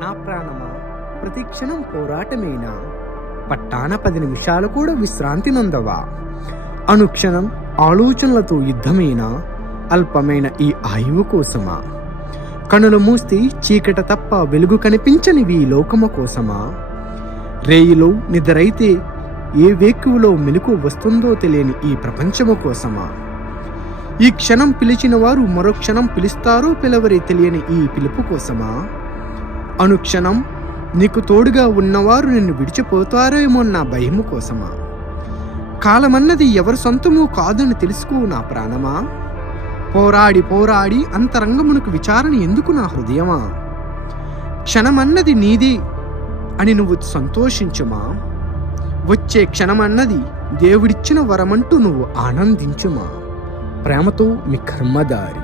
నా ప్రాణమా, ప్రతి క్షణం పోరాటమేనా? పట్టాన 10 నిమిషాలు కూడా విశ్రాంతి నందవా? అనుక్షణం ఆలోచనలతో యుద్ధమేనా? అల్పమైన ఈ ఆయువు కోసమా? కనులు మూస్తే చీకట తప్ప వెలుగు కనిపించనివి లోకము కోసమా? రేయిలో నిద్రైతే ఏ వేకువలో మెలకు వస్తుందో తెలియని ఈ ప్రపంచము కోసమా? ఈ క్షణం పిలిచిన వారు మరో క్షణం పిలుస్తారో పిలవరే తెలియని ఈ పిలుపు కోసమా? అనుక్షణం నీకు తోడుగా ఉన్నవారు నిన్ను విడిచిపోతారేమో నా భయము కోసమా? కాలమన్నది ఎవరి సొంతమో కాదని తెలుసుకో నా ప్రాణమా. పోరాడి పోరాడి అంతరంగమునకు విచారణ ఎందుకు నా హృదయమా? క్షణమన్నది నీదే అని నువ్వు సంతోషించుమా. వచ్చే క్షణమన్నది దేవుడిచ్చిన వరమంటూ నువ్వు ఆనందించుమా. ప్రేమతో మీ కర్మదారి.